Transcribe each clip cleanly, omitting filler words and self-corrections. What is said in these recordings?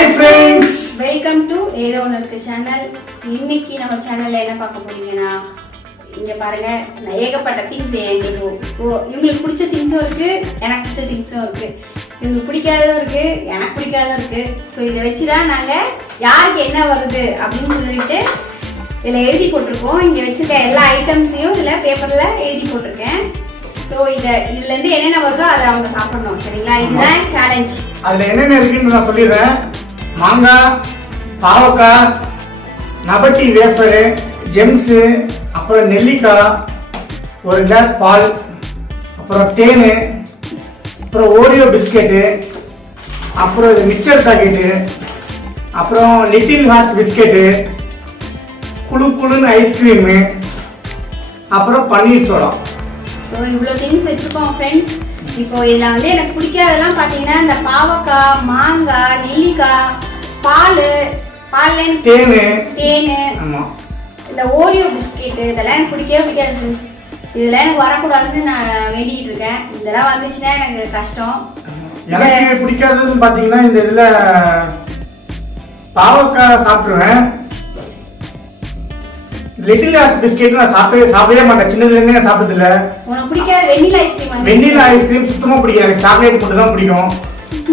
Hi friends, welcome to ஏதோ ஒன்று இருக்கு சேனல். இன்னைக்கு நம்ம சேனல்ல என்ன பார்க்க போறீங்கன்னா, இங்க பாருங்க, ஏகப்பட்ட திங்ஸ் இவங்களுக்கு பிடிச்ச திங்ஸும் இருக்கு, எனக்கு பிடிச்ச திங்ஸும் இருக்கு, இவங்களுக்கு பிடிக்காததும் இருக்கு, எனக்கு பிடிக்காததும் இருக்கு. ஸோ இதை வச்சுதான் நாங்க யாருக்கு என்ன வருது அப்படின்னு சொல்லிட்டு இதில் எழுதி போட்டிருக்கோம். இங்கே வச்சுருக்க எல்லா ஐட்டம்ஸையும் இதில் பேப்பரில் எழுதி போட்டிருக்கேன். ஸோ இதுலேருந்து என்னென்ன வருதோ அதை அவங்க சாப்பிடணும், சரிங்களா? இதுதான் சேலஞ்ச். அதில் என்னென்ன இருக்குன்னு நான் சொல்லிடுறேன். மாங்காய், பாவக்காய், நபட்டி வேஃபரு, ஜெம்ஸு, அப்புறம் நெல்லிக்காய், ஒரு கிளாஸ் பால், அப்புறம் தேன், அப்புறம் ஓரியோ பிஸ்கெட்டு, அப்புறம் இது மிக்சர் பாக்கெட்டு, அப்புறம் லிட்டில் ஹார்ட்ஸ் பிஸ்கெட்டு, குழு குழுன்னு ஐஸ்கிரீமு, அப்புறம் பன்னீர் சோடா. ஸோ இவ்வளோ திங்ஸ் வச்சுருக்கோம் ஃப்ரெண்ட்ஸ். இப்போ இதில் வந்து எனக்கு பிடிக்காதெல்லாம் பார்த்தீங்கன்னா இந்த பாவக்காய், மாங்காய், நெல்லிக்காய், பால், தேன், இந்த ஓரியோ பிஸ்கெட்டு, இதெல்லாம் எனக்கு பிடிக்கவே பிடிக்காது ஃப்ரெண்ட்ஸ். இதெல்லாம் எனக்கு வரக்கூடாதுன்னு நான் வேண்டிகிட்டு இருக்கேன். இதெல்லாம் வந்துச்சுன்னா எனக்கு கஷ்டம். எனக்கு பிடிக்காததுன்னு பார்த்தீங்கன்னா இந்த இதில் பாவக்காய் சாப்பிடுவேன். லிட்டில் ஹார்ட்ஸ் பிஸ்கெட் நான் சாப்பிடவே மாட்டேன். சின்னதுலேருந்தே நான் சாப்பிட்டதில்ல. உனக்கு பிடிக்காத வெண்ணிலா ஐஸ்கிரீம்? வெண்ணிலா ஐஸ்கிரீம் சுத்தமாக பிடிக்காது. சாக்லேட் மட்டும் தான் பிடிக்கும்.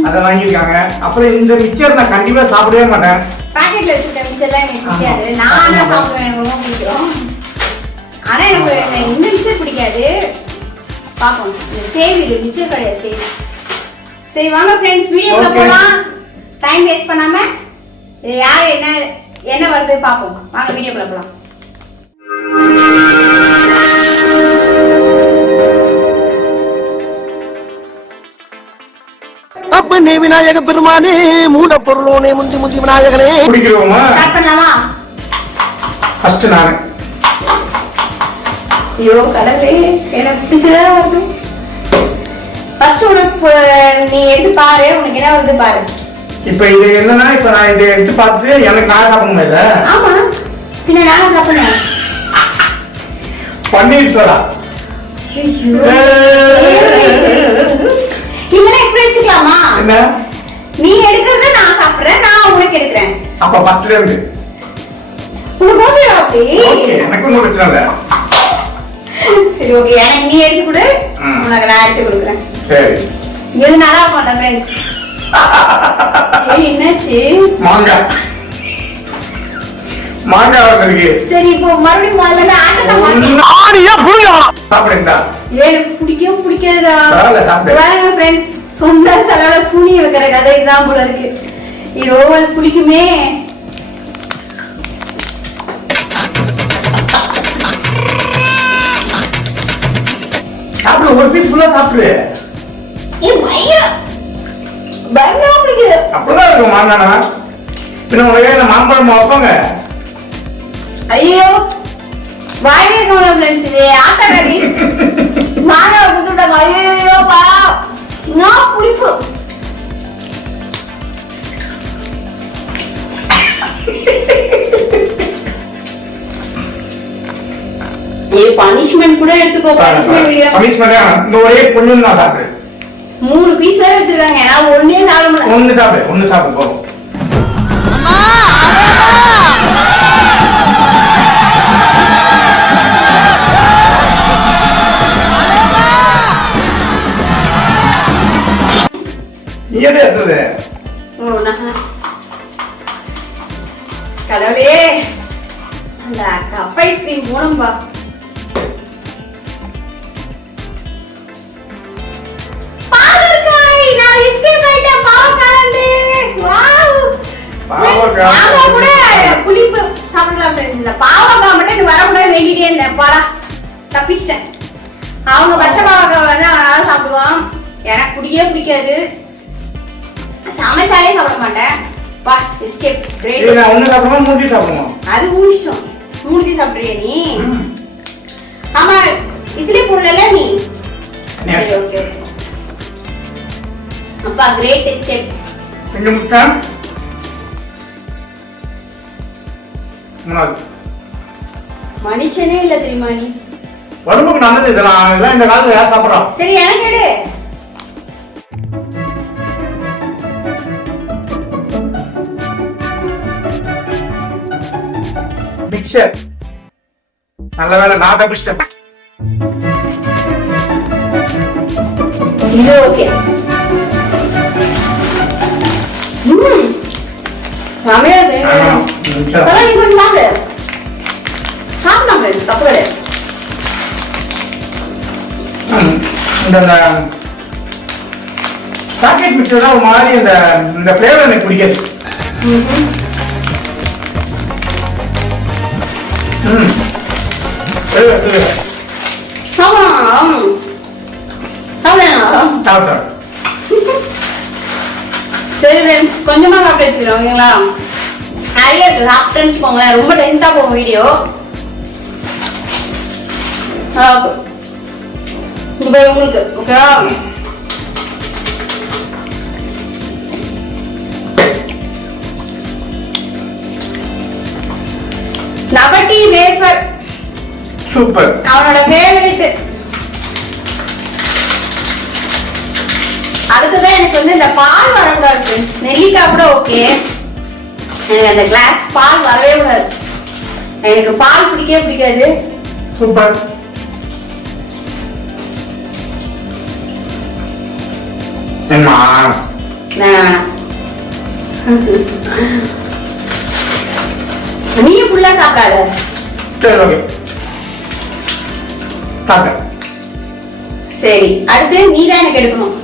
அதை வாங்கியிருக்காங்க. அப்புறம் இந்த மிக்சர் நான் கண்டிப்பாக சாப்பிடவே மாட்டேன். பாக்கெட்ல வச்சிருக்க மிக்சர்லாம் எனக்கு பிடிக்காது. நானா சாப்பிடுவேன், எனக்கு ரொம்ப பிடிக்கும். ஆனால் எனக்கு இந்த மிக்சர் பிடிக்காது. பார்ப்போம். சேவ், இது மிக்சர் கிடையாது, சேவ். சரி வாங்க ஃப்ரெண்ட்ஸ், வீடியோக்குள்ள போகலாம். டைம் வேஸ்ட் பண்ணாம யார் என்ன வருது பார்ப்போம். வாங்க வீடியோக்குள்ள போகலாம். அப்பனே விநாயக பெருமானே, மூட பொருளோனே, முந்தி முந்தி விநாயகனே. குடிக்கிறோமா? ஸ்டார்ட் பண்ணலாமா? ஃபர்ஸ்ட் நான். ஐயோ கடவுளே, எனக்கு பிடிச்சதா வரணும். ஃபர்ஸ்ட் உனக்கு நீ எடுத்து பாரு, உனக்கு என்ன வருது பாரு. இப்போ இது என்னன்னா, இப்போ நான் இதை எடுத்து பார்த்துட்டு எனக்கு நான் சாப்பிடணுமா இல்ல? ஆமா, பின்ன நானும் சாப்பிடணும். பன்னீர் சோடா. இதெல்லாம் எப்படி வச்சுக்கலாமா? என்ன? நீ எடுக்கிறத நான் சாப்பிடுறேன், நான் உனக்கு எடுக்கிறேன். அப்ப ஃபர்ஸ்ட்ல இருந்து. உனக்கு ஓகே? ஓகே, எனக்கு ஒன்றும் பிரச்சனை இல்லை. சரி ஓகே, எனக்கு நீ எடுத்து கொடு, உனக்கு நான் எடுத்து கொடுக்குறேன். சரி. இது நல்லா இருக்கும் ஃப்ரெண்ட்ஸ். என்னாச்சு? மாங்காய் இருக்கு. சரி, இப்போ மறுபடியும் முதல்ல ஆட்டத்தை மாத்தி சாப்பிடுங்க. எனக்கு பிடிக்கவும் பிடிக்காதா? சாப்பிடு. வேற ஃப்ரெண்ட்ஸ், சொந்த செலவுல சூனிய வைக்கிற கதை இதான் போல இருக்கு. ஐயோ, அது பிடிக்குமே. சாப்பிடு, ஒரு பீஸ் ஃபுல்லா சாப்பிடு. பயங்கரமா பிடிக்குது. அப்படிதான் இருக்கும் மாங்கானா. பின்ன உனக்கு மாம்பழம் வைப்பாங்க. ஐயோ, வாயே கவலை ஃப்ரெண்ட்ஸ், இது ஆட்டக்காரி மாங்காய் கொடுத்துட்டாங்க. ஐயோ பா, நான் புளிப்பு. பனிஷ்மெண்ட் கூட எடுத்துக்கோ. பனிஷ்மெண்ட் இந்த ஒரே பொண்ணு நான் சாப்பிடு. 3 பீஸ் வேற வச்சிருக்காங்க. நான் ஒண்ணே சாப்பிட முடியல. ஒன்னு சாப்பிடு போதும். நீ எது எடுத்தது? கடவுளே, அந்த கப் ஐஸ்கிரீம் போனோம்பா. பாவக்காய், நான் எஸ்கேப் ஆயிட்டேன். பாவக்காய் கூட புளிப்பு சாப்பிடலாம் ஃப்ரெண்ட்ஸ். இந்த பாவக்காய் மட்டும் எனக்கு வரக்கூடாது வேண்டிட்டே இருந்தேன். பாடா, தப்பிச்சிட்டேன். அவங்க பச்சை பாவக்காய் வந்து அதனால சாப்பிடுவான். எனக்கு பிடிக்கவே பிடிக்காது. சமைச்சாலே சாப்பிட மாட்டேன். வா, எஸ்கேப். கிரேட். நான் ஒண்ணு சாப்பிடுமா, மூடி சாப்பிடுமா? அது ஊஷ்டம். மூடி சாப்பிடுறியா நீ? ஆமா, இதுலயே போடல நீ. சரி ஓகே. அப்பா, கிரேட் எஸ்கேப். இங்க முட்டை. மனுஷனே இல்ல தெரியுமா நீ? உடம்புக்கு நல்லது இதெல்லாம். இந்த காலத்துல யார் சாப்பிடுறா? சரி, எனக்கு எடு. மிக்சர். நல்ல வேளை நான் தப்பிச்சிட்டேன். இது ஓகே. சமையல் நீ கொஞ்சம் சாப்பிடு. சாப்பிடலாம் ஃப்ரெண்ட்ஸ், தப்பு கிடையாது. இந்த பாக்கெட் மிக்சர் தான் ஒரு மாதிரி இந்த ஃப்ளேவர் எனக்கு பிடிக்காது. சரி ஃப்ரெண்ட்ஸ், கொஞ்சமா சாப்பிட்டு வச்சுக்கிறோம் ஓகேங்களா. நிறைய இருக்கு சாப்பிட்டுன்னு வச்சுக்கோங்களேன், ரொம்ப லென்த்தா போகும் வீடியோ. இப்போ உங்களுக்கு ஓகேவா. நபட்டி வேஃபர் சூப்பர், அவனோட ஃபேவரட். அடுத்ததான் எனக்கு வந்து இந்த பால் வரக்கூடாது ஃப்ரெண்ட்ஸ். நெல்லிக்காய் கூட ஓகே, எனக்கு அந்த கிளாஸ் பால் வரவே கூடாது. எனக்கு பால் பிடிக்கவே பிடிக்காது. சூப்பர். நீ ஃபுல்லா சாப்பிடாத. சரி ஓகே சாப்பிட. சரி, அடுத்து நீ தான் எனக்கு எடுக்கணும்.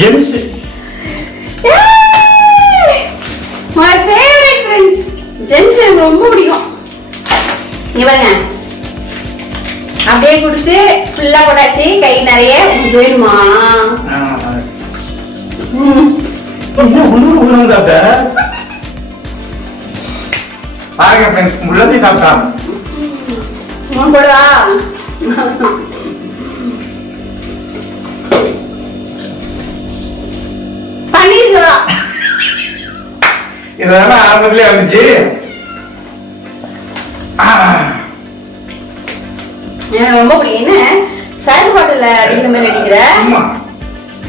Gems my favorite friends. Gems எனக்கு ரொம்ப பிடிக்கும். இங்க பாருங்க, அப்படியே கொடுத்து ஃபுல்லா போட்டாச்சு. கை நிறைய வேணுமா? பாருங்க ஃப்ரெண்ட்ஸ், முள்ளத்தி சாப்பிட்டா போடுவா. பன்னீர் சொல்லா இதெல்லாம் ஆரம்பத்திலே வந்துச்சு. எனக்கு ரொம்ப பிடிக்கும். என்ன சர்வ் பாட்டில் அடிக்கிற மாதிரி அடிக்கிற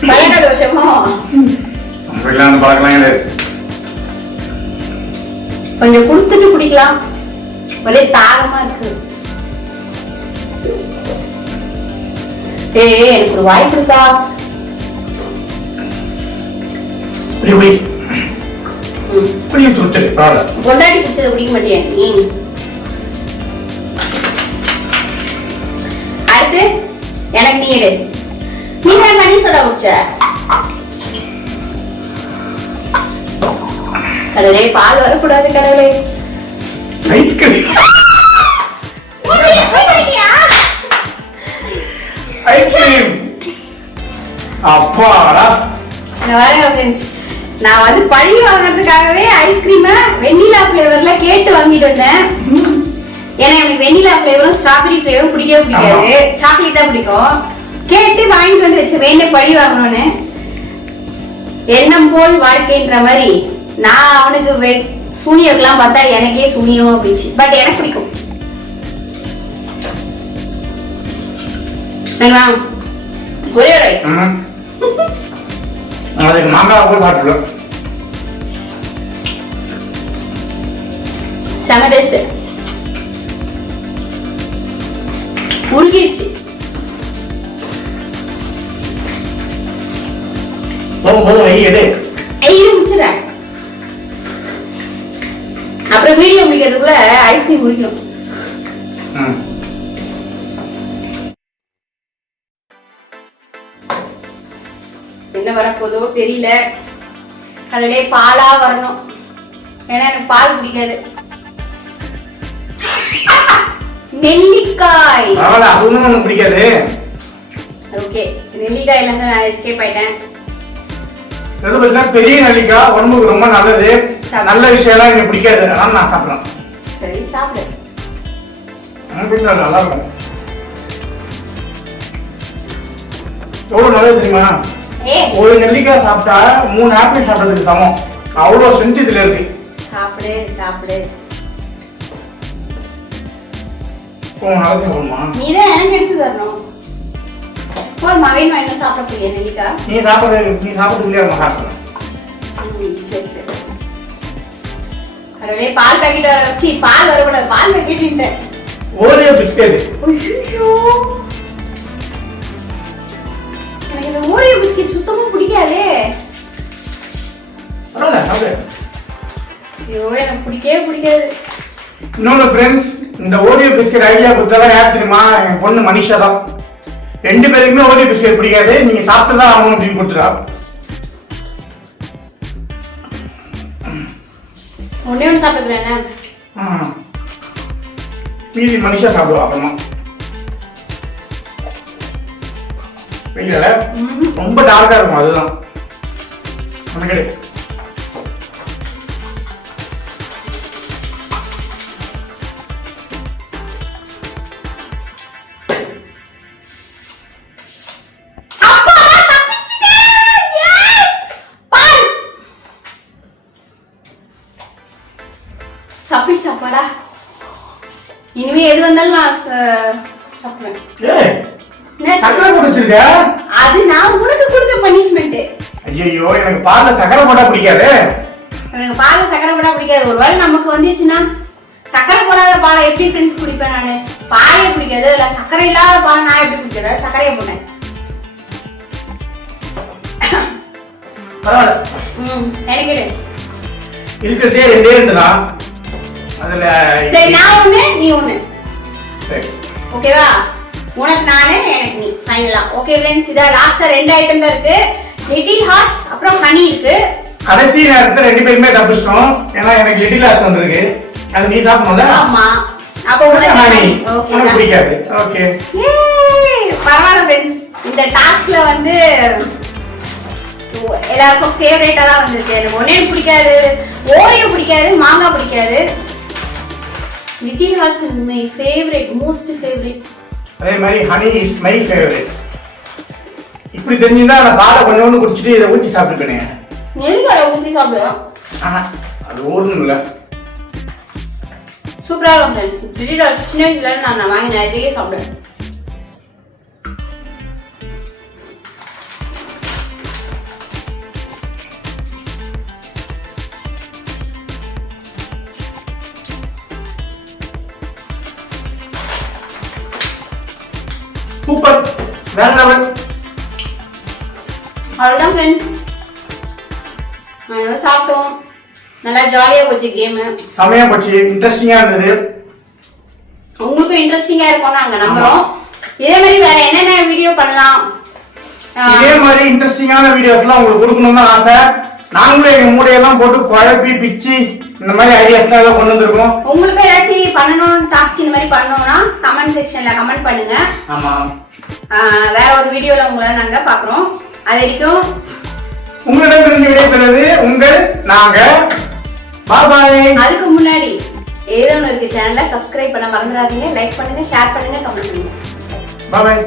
பழக்காத விஷயமோ அந்த பழக்கலாம் கிடையாது. கொஞ்சம் குடுத்துட்டு குடிக்கலாம், ஒரே தாகமா இருக்கு. ஏய், எனக்கு ஒரு வாய்ப்பு இருக்கா? பொண்டாட்டி குடிச்சதை குடிக்க மாட்டியா நீ? அடுத்து எனக்கு நீ எடு. நீ தான் பண்ணி சோடா குடிச்ச. கடவுளே, பால் வரக்கூடாது கடவுளே. ஐஸ்கிரீம் ஐஸ்கிரீம் அப்பாடா. வரேங்க ஃப்ரெண்ட்ஸ், நான் வந்து பழி வாங்குறதுக்காகவே ஐஸ்கிரீமை வெண்ணிலா ஃபிளேவர்ல கேட்டு வாங்கிட்டு வந்தேன். ஏன்னா எனக்கு வெண்ணிலா ஃபிளேவரும் ஸ்ட்ராபெரி ஃபிளேவரும் பிடிக்கவே பிடிக்காது, சாக்லேட் தான் பிடிக்கும். கேட்டு வாங்கிட்டு வந்து வச்சு வேண்டே பழி வாங்கணும்னு. எண்ணம் போல் வாழ்க்கைன்ற மாதிரி நான் அவனுக்கு சூனியர்லாம் பார்த்தா எனக்கே சூனியம் அப்படிச்சு. பட் எனக்கு பிடிக்கும். ஒரே அதுக்கு மாங்காய் கூட சாப்பிடுவேன். செம டேஸ்ட். உருகிடுச்சு. அப்புறம் வீடியோ முடிக்கிறதுக்குள்ள ஐஸ்கிரீம் முடிக்கணும். என்ன வரப்போதோ தெரியல. கடலே பாலா வரணும், ஏன்னா எனக்கு பால் பிடிக்காது. நெல்லிக்காய் அதுவும் பிடிக்காது. ஓகே, நெல்லிக்காயில இருந்து நான் எஸ்கேப் ஆயிட்டேன். பெரிய நெல்லிக்காய் உடம்புக்கு ரொம்ப நல்லது. நல்ல விஷயம் எல்லாம் எனக்கு பிடிக்காது, அதனால நான் சாப்பிடலாம். சரி சாப்பிடு. நல்லா இருக்கும். எவ்வளவு நல்லது தெரியுமா? ஒரு நெல்லிக்காய் சாப்பிட்டா 3 ஆப்பிள் சாப்பிட்டதுக்கு சமம். அவ்வளவு ஸ்ட்ரென்த் இதுல இருக்கு. சாப்பிடு சாப்பிடு. நீதான் எனக்கு எடுத்து தரணும். போதுமா வேணுமா இன்னும் சாப்பிட போறியா நெல்லிக்காய்? நீ சாப்பிட்டு நம்ம சாப்பிடலாம். சரி சரி. கடவுளே பால் பாக்கெட் வர வச்சு பால் வரக்கூடாது, பால் பாக்கெட். Oreo biscuit. ஐயோ எனக்கு இந்த ஓரியோ பிஸ்கெட் சுத்தமா பிடிக்காதே. பரவாயில்ல சாப்பிடு. ஐயோ எனக்கு பிடிக்கவே பிடிக்காது. இன்னொன்று ஃப்ரெண்ட்ஸ், இந்த ஓரியோ பிஸ்கெட் ஐடியா கொடுத்ததா யார் தெரியுமா? என் பொண்ணு மனிஷா தான். 2 பேருக்குமே ஓரியோ பிஸ்கெட் பிடிக்காது, நீங்க சாப்பிட்டு தான் ஆகணும் அப்படின்னு கொடுத்துட்டா. ஒண்ணே ஒன்று சாப்பிட்டுக்கிறேன். மீதி மனிஷா சாப்பிடுவா அப்புறமா. வெயில ரொம்ப டார்க்கா இருக்கும், அதுதான் நமக்கு. தப்பிச்சாப்பாடா. இனிமே எது வந்தாலும் நான் சாப்பிடுவேன். சக்கரை போட்டு வச்சிருக்க? அது நான் உனக்கு கொடுத்த பனிஷ்மெண்ட். ஐயோ எனக்கு பால்ல சக்கரை போட்டா பிடிக்காது. எனக்கு பால்ல சக்கரை போட்டா பிடிக்காது. ஒருவேளை நமக்கு வந்துச்சுன்னா சக்கரை போடாத பாலை எப்படி ஃப்ரெண்ட்ஸ் குடிப்பேன் நானு? பாலே பிடிக்காது, இல்ல சக்கரை இல்லாத பால் நான் எப்படி குடிக்கிறது? சக்கரையை போட்டேன். பரவாயில்ல. எனக்கு இருக்கிறதே 2 தான். அதுல சரி நான் ஒண்ணு நீ ஒண்ணு. சரி ஓகேவா? உனக்கு நானு எனக்கு நீ ஃபைனலா. ஓகே फ्रेंड्स, இத லாஸ்டா 2 ஐட்டம் தான் இருக்கு. லிட்டில் ஹார்ட்ஸ் அப்புறம் ஹனி இருக்கு. கடைசி நேரத்துல 2 பேருமே தப்பிச்சிட்டோம். ஏன்னா எனக்கு லிட்டில் ஹார்ட்ஸ் வந்திருக்கு, அது நீ சாப்பிடணும்ல. ஆமா, அப்ப உனக்கு ஹனி ஓகே எனக்கு பிடிக்காது. ஓகே பரவாயில்ல फ्रेंड्स, இந்த டாஸ்க்ல வந்து எல்லாருக்கும் ஃபேவரேட்டா தான் வந்திருக்கு. எனக்கு ஒண்ணே பிடிக்காது, ஓரியோ பிடிக்காது, மாங்காய் பிடிக்காது. Little hearts is my favourite, most favourite. அதே மாதிரி ஹனி இஸ் மை ஃபேவரட். இப்படி தெரிஞ்சிருந்தா நான் பாலை கொஞ்சோண்டு குடிச்சிட்டு இதை ஊற்றி சாப்பிட்டுப்பேனே. நெல்லிக்காய் ஊற்றி சாப்பிடுவோம். அது ஊறணும் இல்லை. சூப்பரா இருக்கும் ஃப்ரெண்ட்ஸ். லிட்டில் ஹார்ட்ஸ் சின்ன வயசுல நான் வாங்கி நிறைய சாப்பிடுவேன். சூப்பர், வேற லெவல். அவ்வளோதான் ஃப்ரெண்ட்ஸ், நாங்கள் சாப்பிட்டோம். நல்லா ஜாலியாக போச்சு கேமு. செமையா போச்சு, இன்ட்ரெஸ்டிங்கா இருந்தது. உங்களுக்கும் இன்ட்ரெஸ்டிங்கா இருக்கும் நாங்கள் நம்புறோம். இதே மாதிரி வேற என்னென்ன வீடியோ பண்ணலாம், இதே மாதிரி இன்ட்ரெஸ்டிங்கான வீடியோஸ்லாம் உங்களுக்கு கொடுக்கணும்னு ஆசை. நாங்களும் எங்க மூடையெல்லாம் போட்டு குழப்பி பிச்சு இந்த மாதிரி ஐடியாஸ்லாம் ஏதோ கொண்டு வந்திருக்கோம். உங்களுக்கு ஏதாச்சும் பண்ணணும் டாஸ்க் இந்த மாதிரி பண்ணணும்னா கமெண்ட் செக்ஷன்ல கமெண்ட் பண்ணுங்க. ஆமா, வேற ஒரு வீடியோல உங்களை நாங்க பாக்குறோம். அது வரைக்கும் உங்களிடமிருந்து விடைபெறுவது உங்கள் நாங்க. பாய் பாய். அதுக்கு முன்னாடி ஏதோ ஒன்று இருக்கு சேனலை சப்ஸ்கிரைப் பண்ண மறந்துடாதீங்க. லைக் பண்ணுங்க, ஷேர் பண்ணுங்க, கமெண்ட் பண்ணுங்க. பாய் பாய்.